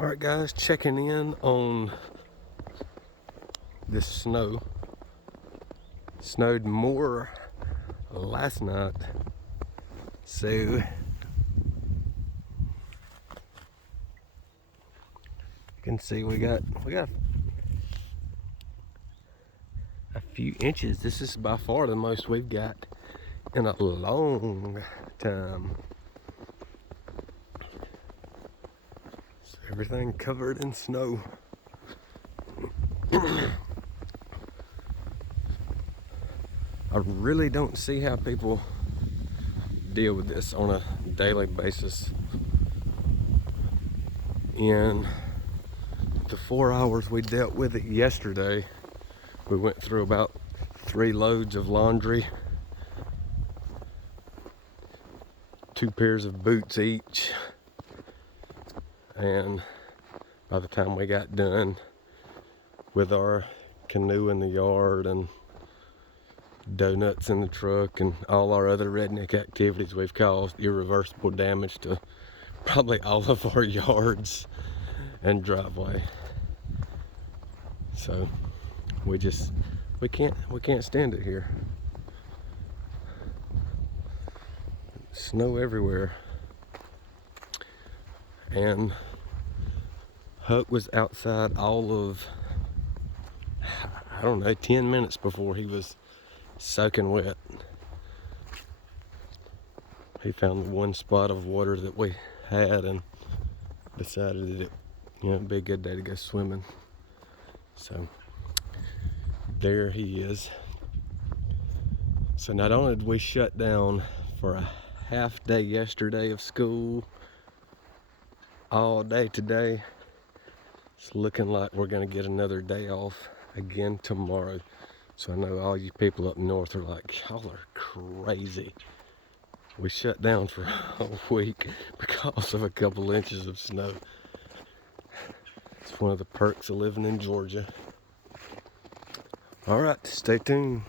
Alright guys, checking in on this snow. Snowed more last night, so you can see we got a few inches. This is by far the most we've got in a long time. So everything covered in snow. I really don't see how people deal with this on a daily basis. In the 4 hours we dealt with it yesterday, we went through about 3 loads of laundry, 2 pairs of boots each, and by the time we got done with our canoe in the yard and donuts in the truck and all our other redneck activities, we've caused irreversible damage to probably all of our yards and driveway. So we can't stand it here. Snow everywhere. And Huck was outside all of, I don't know, 10 minutes before he was soaking wet. He found the one spot of water that we had and decided that it'd be a good day to go swimming. So there he is. So not only did we shut down for a half day yesterday of school, all day today, it's looking like we're gonna get another day off again tomorrow. So I know all you people up north are like, y'all are crazy. We shut down for a week because of a couple inches of snow. It's one of the perks of living in Georgia. All right, stay tuned.